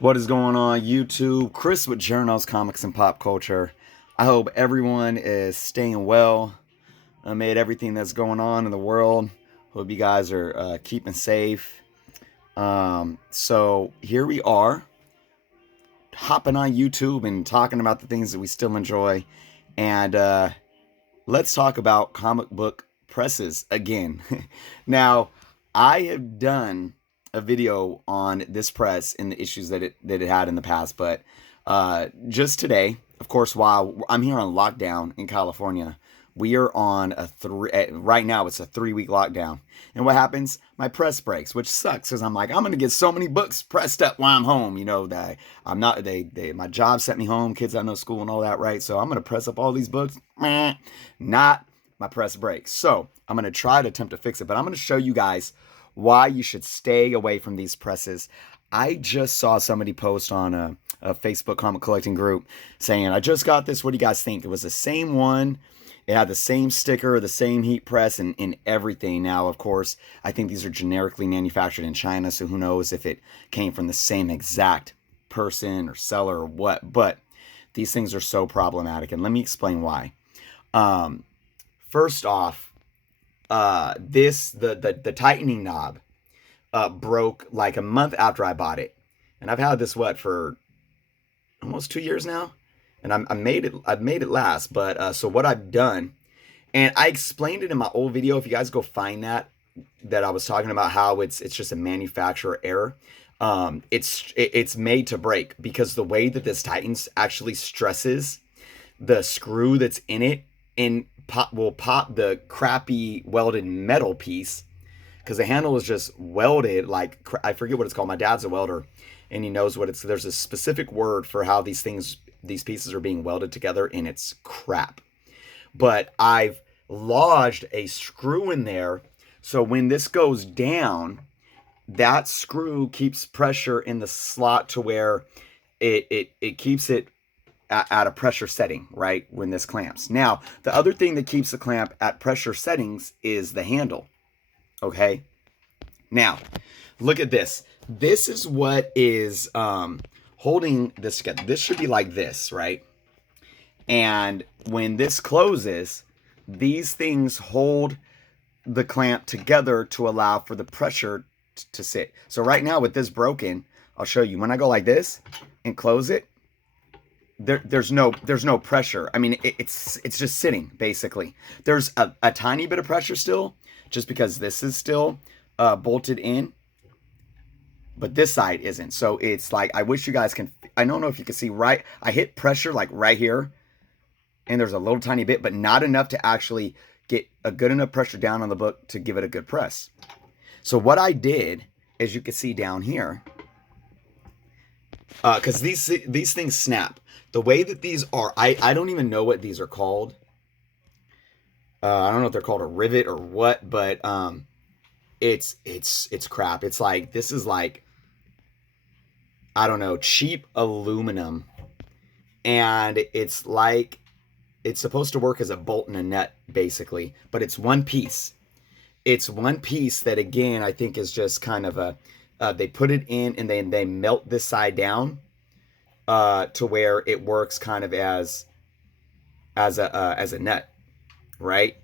What is going on, YouTube? Chris with Journals, Comics, and Pop Culture. I hope everyone is staying well amid everything that's going on in the world. Hope you guys are keeping safe. So here we are, hopping on YouTube and talking about the things that we still enjoy. And let's talk about comic book presses again. Now, I have done a video on this press and the issues that it had in the past, but just today, of course, while I'm here on lockdown in California, we are on right now. It's a 3 week lockdown, and what happens? My press breaks, which sucks because I'm like, I'm gonna get so many books pressed up while I'm home. You know that I'm not. My job sent me home. Kids have no school and all that, right? So I'm gonna press up all these books. Meh, not my press breaks. So I'm gonna try to attempt to fix it, but I'm gonna show you guys why you should stay away from these presses. I just saw somebody post on a Facebook comic collecting group saying, I just got this. What do you guys think? It was the same one. It had the same sticker, the same heat press, and everything. Now, of course, I think these are generically manufactured in China, so who knows if it came from the same exact person or seller or what. But these things are so problematic, and let me explain why. Um, First off, the tightening knob broke like a month after I bought it, and I've had this for almost 2 years now, and I've made it last. But so what I've done, and I explained it in my old video. If you guys go find that I was talking about how it's just a manufacturer error. It's made to break because the way that this tightens actually stresses the screw that's in it and will pop the crappy welded metal piece because the handle is just welded like I forget what it's called. My dad's a welder, and he knows what it's. There's a specific word for how these pieces are being welded together, and it's crap. But I've lodged a screw in there, so when this goes down, that screw keeps pressure in the slot to where it keeps it at a pressure setting, right? When this clamps. Now, the other thing that keeps the clamp at pressure settings is the handle. Okay. Now, look at this. This is what is holding this together. This should be like this, right? And when this closes, these things hold the clamp together to allow for the pressure to sit. So right now with this broken, I'll show you. When I go like this and close it, there's no pressure. I mean, it's just sitting basically. There's a tiny bit of pressure still, just because this is still bolted in, but this side isn't. So it's like, I wish you guys can. I don't know if you can see, right? I hit pressure like right here, and there's a little tiny bit, but not enough to actually get a good enough pressure down on the book to give it a good press. So what I did, as you can see down here, because these things snap. The way that these are, I don't even know what these are called. I don't know if they're called a rivet or what, but it's crap. It's like, this is like, I don't know, cheap aluminum, and it's like, it's supposed to work as a bolt and a nut basically, but it's one piece. It's one piece that, again, I think is just kind of a they put it in and they melt this side down to where it works kind of as a nut, right?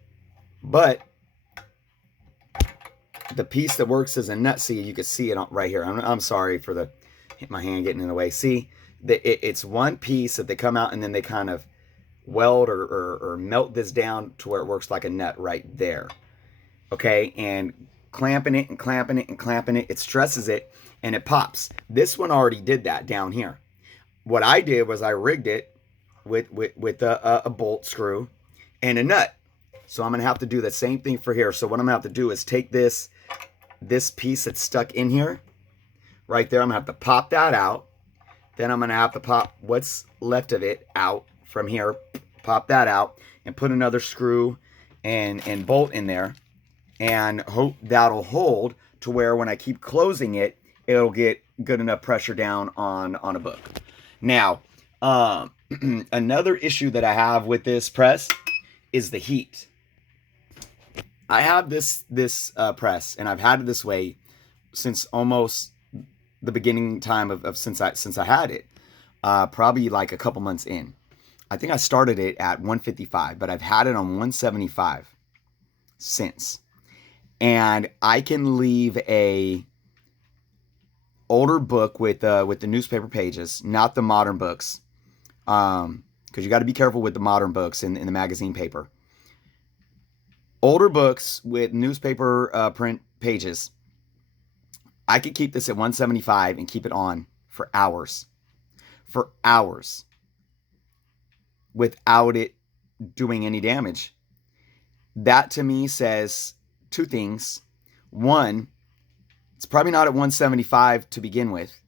But the piece that works as a nut, see, you can see it right here. I'm sorry for my hand getting in the way. See, it's one piece that they come out and then they kind of weld or melt this down to where it works like a nut right there. Okay, and clamping it and clamping it and clamping it, it stresses it and it pops. This one already did that down here. What I did was I rigged it with a bolt screw and a nut. So I'm gonna have to do the same thing for here. So what I'm gonna have to do is take this piece that's stuck in here, right there. I'm gonna have to pop that out. Then I'm gonna have to pop what's left of it out from here, pop that out, and put another screw and bolt in there, and hope that'll hold to where when I keep closing it, it'll get good enough pressure down on a book. Now, another issue that I have with this press is the heat. I have this press, and I've had it this way since almost the beginning time of since I had it, probably like a couple months in. I think I started it at 155, but I've had it on 175 since. And I can leave a older book with the newspaper pages, not the modern books, because you got to be careful with the modern books in the magazine paper. Older books with newspaper print pages, I could keep this at 175 and keep it on for hours without it doing any damage. That to me says two things. One, it's probably not at 175 to begin with.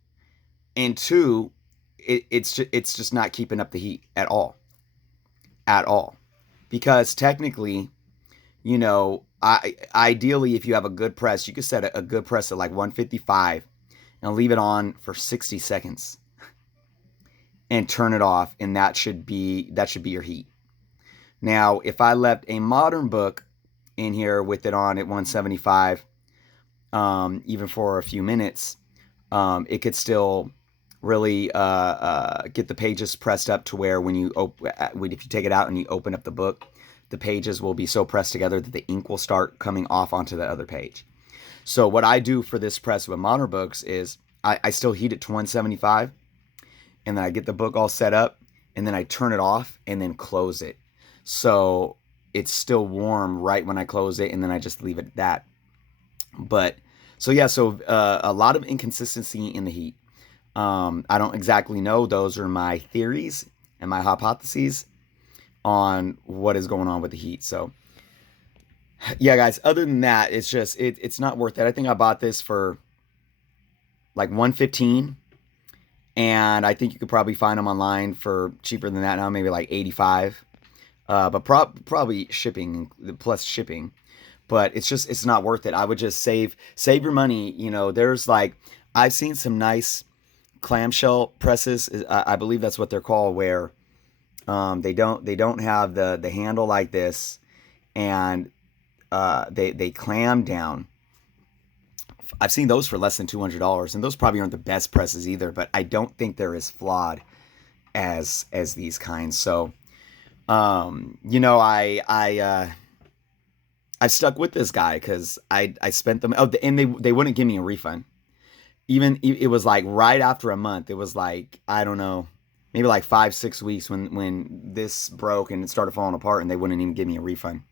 And two, it's just not keeping up the heat at all. At all. Because technically, you know, ideally, if you have a good press, you could set a good press at like 155 and leave it on for 60 seconds and turn it off, and that should be your heat. Now, if I left a modern book in here with it on at 175, even for a few minutes, it could still really get the pages pressed up to where when if you take it out and you open up the book, the pages will be so pressed together that the ink will start coming off onto the other page. So what I do for this press with modern books is I still heat it to 175, and then I get the book all set up, and then I turn it off and then close it. So it's still warm right when I close it, and then I just leave it at that. But so yeah, so a lot of inconsistency in the heat. I don't exactly know. Those are my theories and my hypotheses on what is going on with the heat. So yeah, guys, other than that, it's just it's not worth it. I think I bought this for like 115, and I think you could probably find them online for cheaper than that now, maybe like 85. But probably shipping plus shipping. But it's not worth it. I would just save your money. You know, there's like, I've seen some nice clamshell presses. I believe that's what they're called, where they don't have the handle like this, and they clam down. I've seen those for less than $200, and those probably aren't the best presses either, but I don't think they're as flawed as these kinds. So you know, I've stuck with this guy because I spent them. Oh, and they wouldn't give me a refund. Even it was like right after a month. It was like, I don't know, maybe like 5-6 weeks when this broke and it started falling apart, and they wouldn't even give me a refund.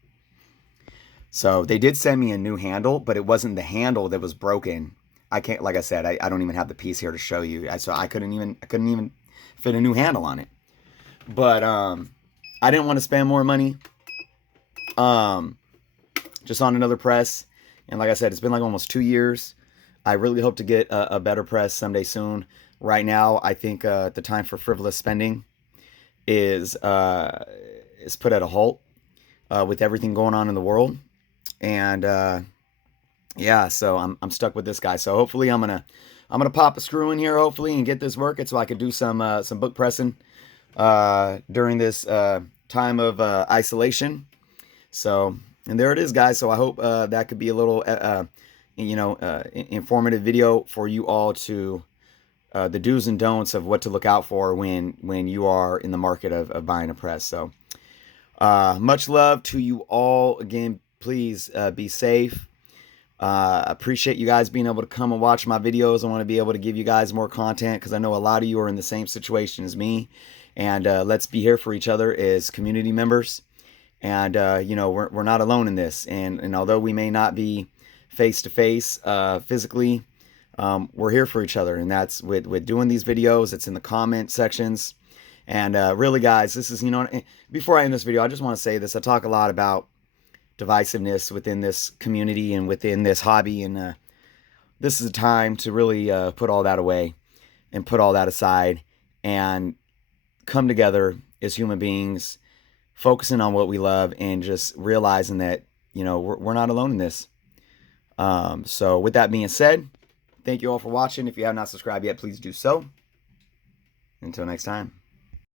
So they did send me a new handle, but it wasn't the handle that was broken. I can't, like I said, I don't even have the piece here to show you. So I couldn't even fit a new handle on it. But I didn't want to spend more money just on another press. And like I said, it's been like almost 2 years. I really hope to get a better press someday soon. Right now, I think the time for frivolous spending is put at a halt with everything going on in the world. And yeah, so I'm stuck with this guy. So hopefully I'm gonna pop a screw in here, hopefully, and get this working so I could do some book pressing during this time of isolation. So, and there it is, guys. So I hope that could be a little informative video for you all to the do's and don'ts of what to look out for when you are in the market of buying a press. So much love to you all. Again, please be safe. Appreciate you guys being able to come and watch my videos. I want to be able to give you guys more content because I know a lot of you are in the same situation as me. And let's be here for each other as community members. And we're not alone in this. And although we may not be face to face physically, we're here for each other. And that's with doing these videos. It's in the comment sections. And really, guys, this is, before I end this video, I just want to say this. I talk a lot about divisiveness within this community and within this hobby. And this is a time to really put all that away and put all that aside and come together as human beings, focusing on what we love and just realizing that, we're not alone in this. So with that being said, thank you all for watching. If you have not subscribed yet, please do so. Until next time.